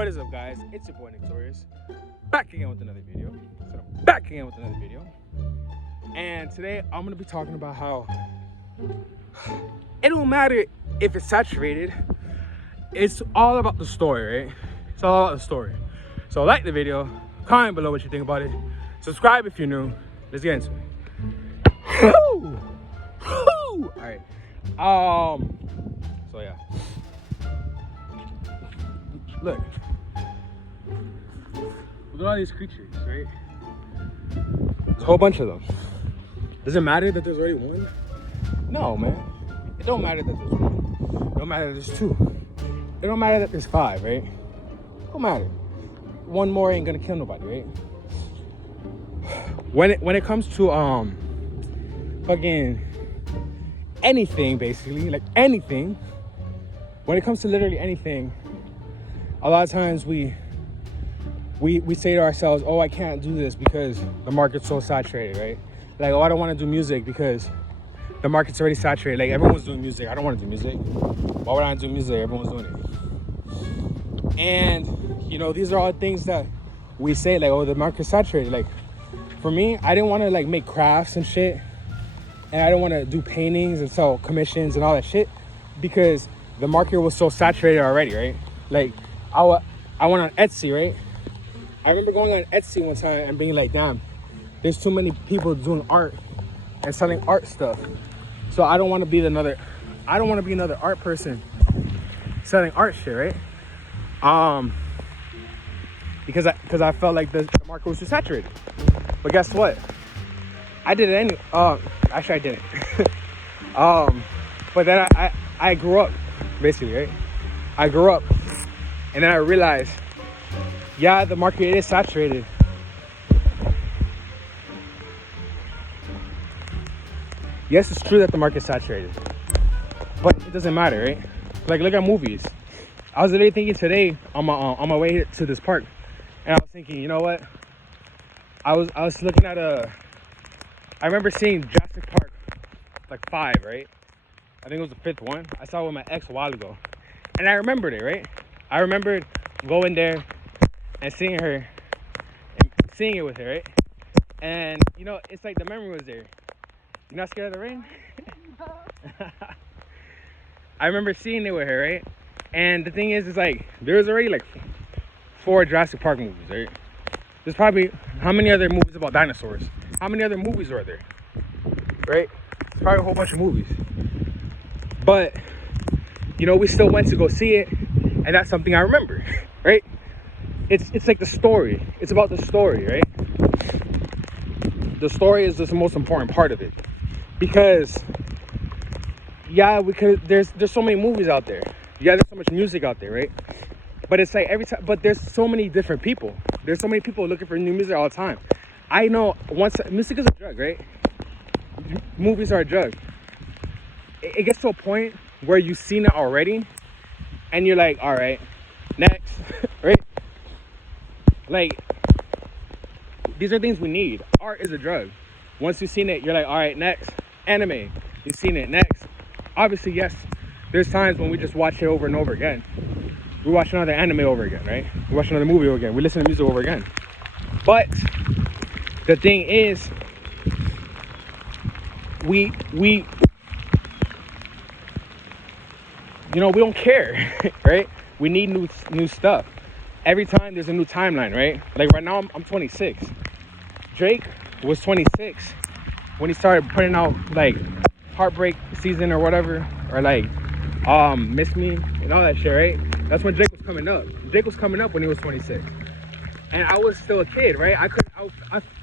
What is up, guys? It's your boy Torius, back again with another video. And today I'm gonna be talking about how it don't matter if it's saturated. It's all about the story, right? It's all about the story. So like the video, comment below what you think about it. Subscribe if you're new. Let's get into it. All right. So yeah. Look at all these creatures, right? There's a whole bunch of them. Does it matter that there's already one? No, man. It don't matter that there's one. It don't matter that there's two. It don't matter that there's five, right? It don't matter. One more ain't gonna kill nobody, right? When it comes to fucking anything, basically, like anything, when it comes to literally anything, a lot of times we say to ourselves, oh, I can't do this because the market's so saturated, right? Like, oh, I don't want to do music because the market's already saturated. Like, everyone's doing music. I don't want to do music. Why would I do music? Everyone's doing it. And, you know, these are all things that we say, like, oh, the market's saturated. Like, for me, I didn't want to, like, make crafts and shit. And I didn't want to do paintings and sell commissions and all that shit because the market was so saturated already, right? Like, I went on Etsy, right? I remember going on Etsy one time and being like, damn, there's too many people doing art and selling art stuff. So I don't want to be another art person selling art shit, right? Because I felt like the market was too saturated. But guess what? I did it actually I didn't. But then I grew up, basically, right? I grew up and then I realized, yeah, the market is saturated. Yes, it's true that the market's saturated, but it doesn't matter, right? Like, look at movies. I was literally thinking today on my way to this park, and I was thinking, you know what? I was looking at I remember seeing Jurassic Park, like 5, right? I think it was the 5th one. I saw it with my ex a while ago, and I remembered it, right? I remembered going there and seeing it with her, right? And, you know, it's like the memory was there. You're not scared of the rain? I remember seeing it with her, right? And the thing is like, there's already like 4 Jurassic Park movies, right? There's probably, how many other movies about dinosaurs? How many other movies are there? Right? There's probably a whole bunch of movies. But, you know, we still went to go see it, and that's something I remember, right? It's like the story. It's about the story, right? The story is just the most important part of it. Because, yeah, there's so many movies out there. Yeah, there's so much music out there, right? But it's like every time, but there's so many different people. There's so many people looking for new music all the time. I know music is a drug, right? Movies are a drug. It gets to a point where you've seen it already and you're like, all right, next, right? Like, these are things we need. Art is a drug. Once you've seen it, you're like, all right, next. Anime, you've seen it, next. Obviously, yes, there's times when we just watch it over and over again. We watch another anime over again, right? We watch another movie over again. We listen to music over again. But the thing is, we you know, we don't care, right? We need new stuff. Every time there's a new timeline, right? Like right now, I'm 26. Drake was 26 when he started putting out like Heartbreak Season or whatever, or like Miss Me and all that shit, right? That's when Drake was coming up. Drake was coming up when he was 26, and I was still a kid, right? I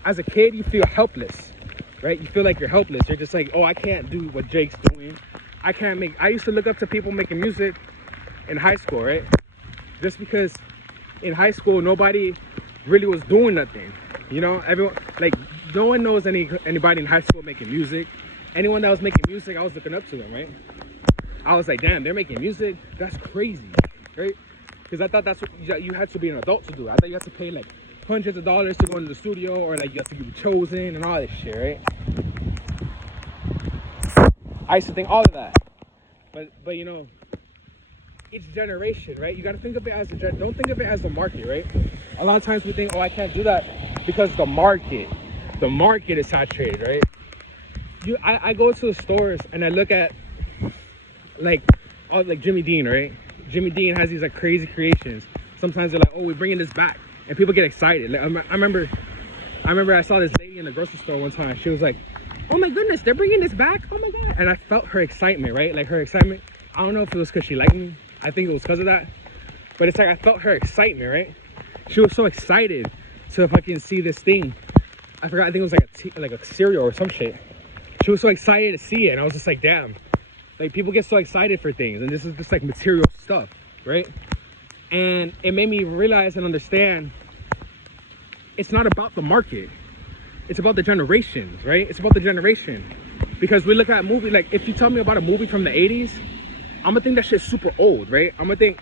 as a kid, you feel helpless, right? You feel like you're helpless. You're just like, oh, I can't do what Drake's doing. I used to look up to people making music in high school, right? Just because in high school nobody really was doing nothing, you know. Everyone, like, no one knows anybody in high school making music. Anyone that was making music, I was looking up to them, right? I was like, damn, they're making music. That's crazy, right? Because I thought that's what you had to be an adult to do. I thought you had to pay like hundreds of dollars to go into the studio, or like you have to be chosen and all this shit, right? I used to think all of that, but you know, each generation, right? You got to think of it as don't think of it as the market, right? A lot of times we think, oh, I can't do that because the market is saturated, right? I go to the stores and I look at like Jimmy Dean, right? Jimmy Dean has these like crazy creations. Sometimes they're like, oh, we're bringing this back, and people get excited. Like I remember I saw this lady in the grocery store one time. She was like, oh my goodness, they're bringing this back. Oh my god. And I felt her excitement, right? Like her excitement. I don't know if it was because she liked me. I think it was because of that. But it's like I felt her excitement, right? She was so excited to fucking see this thing. I forgot. I think it was like a cereal or some shit. She was so excited to see it, and I was just like, damn. Like, people get so excited for things, and this is just like material stuff, right? And it made me realize and understand it's not about the market. It's about the generations, right? It's about the generation. Because we look at a movie, like if you tell me about a movie from the 80s, I'm gonna think that shit's super old, right? I'm gonna think,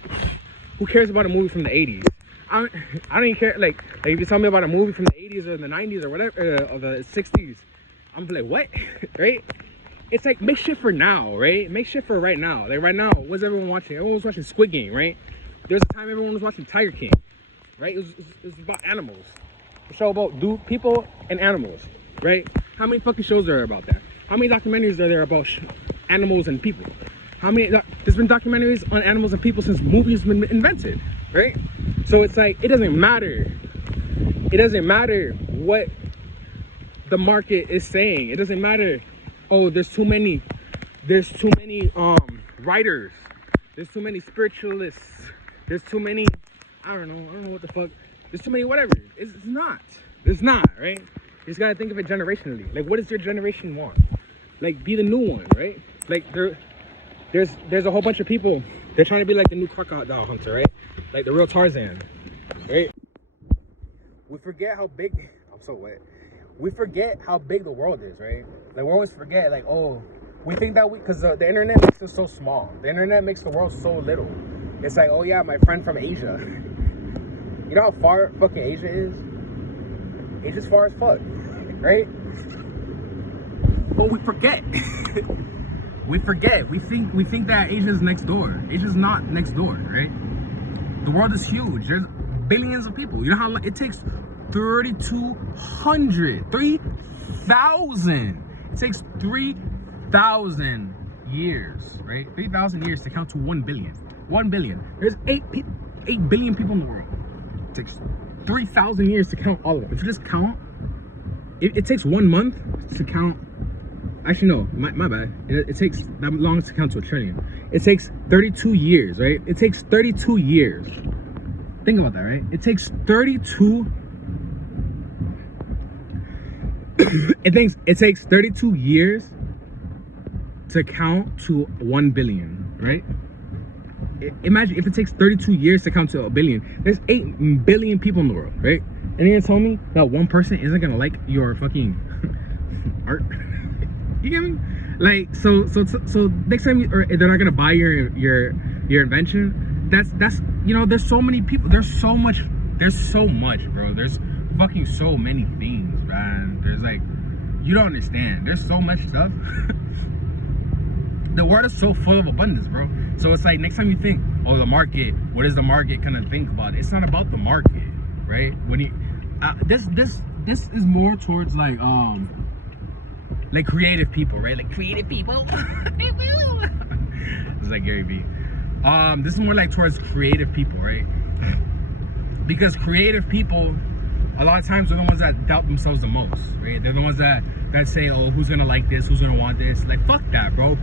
who cares about a movie from the 80s? I don't even care. Like if you tell me about a movie from the 80s or the 90s or whatever, or the 60s, I'm like, what? Right? It's like, make shit for now, right? Make shit for right now. Like right now, what's everyone watching? Everyone was watching Squid Game, right? There was a time everyone was watching Tiger King, right? It was about animals. A show about people and animals, right? How many fucking shows are there about that? How many documentaries are there about animals and people? How many? There's been documentaries on animals and people since movies been invented, right? So it's like, it doesn't matter. It doesn't matter what the market is saying. It doesn't matter. Oh, there's too many writers. There's too many spiritualists. There's too many, I don't know what the fuck. There's too many whatever. It's not. It's not, right? You just gotta think of it generationally. Like, what does your generation want? Like, be the new one, right? Like, there's a whole bunch of people. They're trying to be like the new crocodile hunter, right? Like the real Tarzan, right? We forget how big. I'm so wet. We forget how big the world is, right? Like, we always forget, like, oh, we think that because the internet makes us so small. The internet makes the world so little. It's like, oh yeah, my friend from Asia. You know how far fucking Asia is? Asia's far as fuck, right? But we forget. We forget. We think that Asia's next door. Asia's not next door, right? The world is huge. There's billions of people. You know how long it takes? 3,200, 3,000. It takes 3,000 years, right? 3,000 years to count to 1 billion. 1 billion. There's 8 billion people in the world. It takes 3,000 years to count all of them. If you just count, it takes 1 month to count. Actually, no, my bad. It takes that long to count to a trillion. It takes 32 years, right? It takes 32 years. Think about that, right? It takes 32. It takes 32 years to count to 1 billion, right? Imagine if it takes 32 years to count to 1 billion. There's 8 billion people in the world, right? And you're gonna tell me that one person isn't gonna like your fucking art? You get me? Like, so next time they're not gonna buy your invention. That's you know, there's so many people. There's so much, bro. There's fucking so many things, man. There's like, you don't understand. There's so much stuff. The world is so full of abundance, bro. So it's like, next time you think, oh, the market, what is the market kind of think about it? It's not about the market, right? When you this is more towards like creative people, right? Like creative people. It's like Gary Vee. This is more like towards creative people, right? Because creative people, a lot of times, are the ones that doubt themselves the most, right? They're the ones that say, oh, who's gonna like this? Who's gonna want this? Like, fuck that, bro.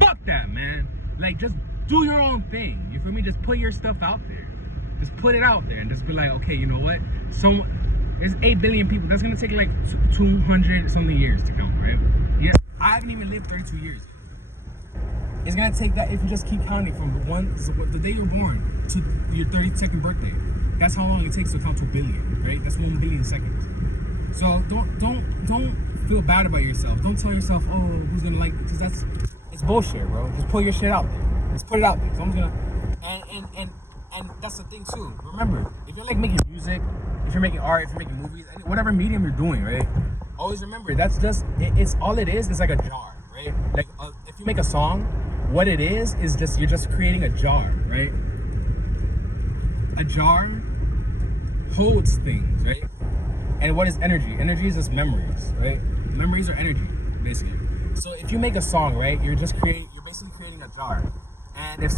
Fuck that, man. Like, just do your own thing. You feel me? Just put your stuff out there. Just put it out there and just be like, okay, you know what? So there's 8 billion people. That's gonna take like 200 something years to count, right? Yeah, I haven't even lived 32 years. It's gonna take that if you just keep counting from the day you're born to your 32nd birthday. That's how long it takes to count to 1 billion, right? That's 1 billion seconds. So don't feel bad about yourself. Don't tell yourself, oh, who's gonna like it? Because it's bullshit, bro. Just put your shit out there. Just put it out there. Someone's gonna and that's the thing too. Remember, if you're like making music, if you're making art, if you're making movies, whatever medium you're doing, right? Always remember, that's just it's all it is. It's like a jar, right? Like if you make a song, what it is just you're just creating a jar, right? A jar holds things, right? And what is energy? Energy is just memories, right? Memories are energy, basically. So if you make a song, right, you're basically creating a jar. And if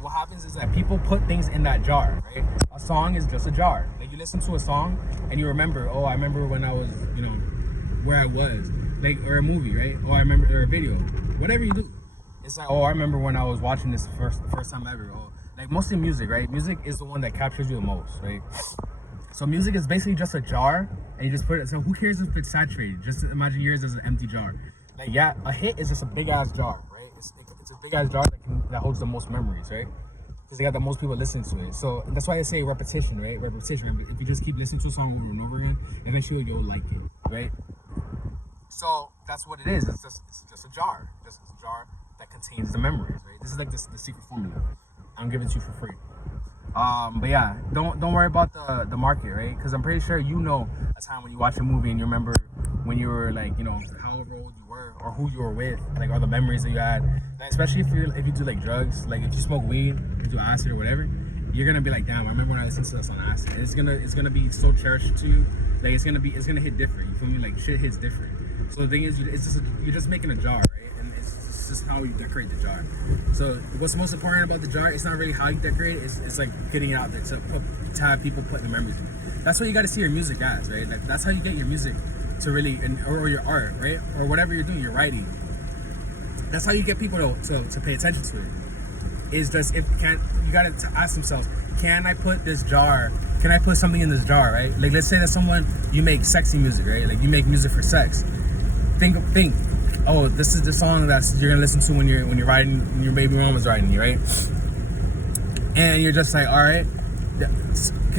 what happens is that people put things in that jar, right? A song is just a jar. Like you listen to a song and you remember, oh, I remember when I was, where I was, or a movie, right? Oh, I remember, or a video, whatever you do. It's like, oh, I remember when I was watching this first time ever. Oh, like mostly music, right? Music is the one that captures you the most, right? So music is basically just a jar, and you just put it. So who cares if it's saturated? Just imagine yours as an empty jar. Like a hit is just a big ass jar, right? It's a big ass jar that holds the most memories, right? Because they got the most people listening to it. So that's why I say repetition, right? Repetition. If you just keep listening to a song over and over again, eventually you'll like it, right? So that's what it is. It's just a jar. Just a jar that contains the memories, right? This is like the secret formula. I'm giving it to you for free. But yeah, don't worry about the market, right? Because I'm pretty sure a time when you watch a movie and you remember when you were like, however old you were or who you were with, like all the memories that you had. Like, especially if you do like drugs, like if you smoke weed or do acid or whatever, you're gonna be like, damn, I remember when I listened to this on acid. And it's gonna be so cherished to you. Like it's gonna hit different. You feel me? Like shit hits different. So the thing is, you're just making a jar, right? And it's just how you decorate the jar. So what's most important about the jar? It's not really how you decorate it. It's like getting it out there to have people put the memories in. That's what you got to see your music as, right? Like that's how you get your music to really, or your art, right? Or whatever you're doing, your writing. That's how you get people to pay attention to it. Is just you gotta ask themselves, can I put something in this jar, right? Like let's say that you make sexy music, right? Like you make music for sex. Think, oh, this is the song that you're gonna listen to when you're riding, when your baby mama's riding you, right? And you're just like, all right.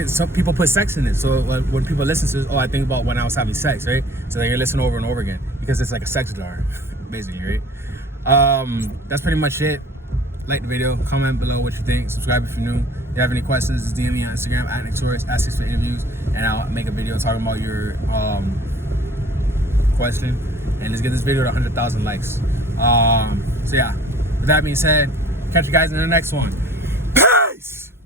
Some people put sex in it, so when people listen to it, oh, I think about when I was having sex, right? So then you're listening over and over again because it's like a sex jar, basically, right? That's pretty much it. Like the video, comment below what you think, subscribe if you're new. If you have any questions, just DM me on Instagram at Torius, ask us for interviews, and I'll make a video talking about your question. And let's get this video to 100,000 likes. So yeah, with that being said, catch you guys in the next one.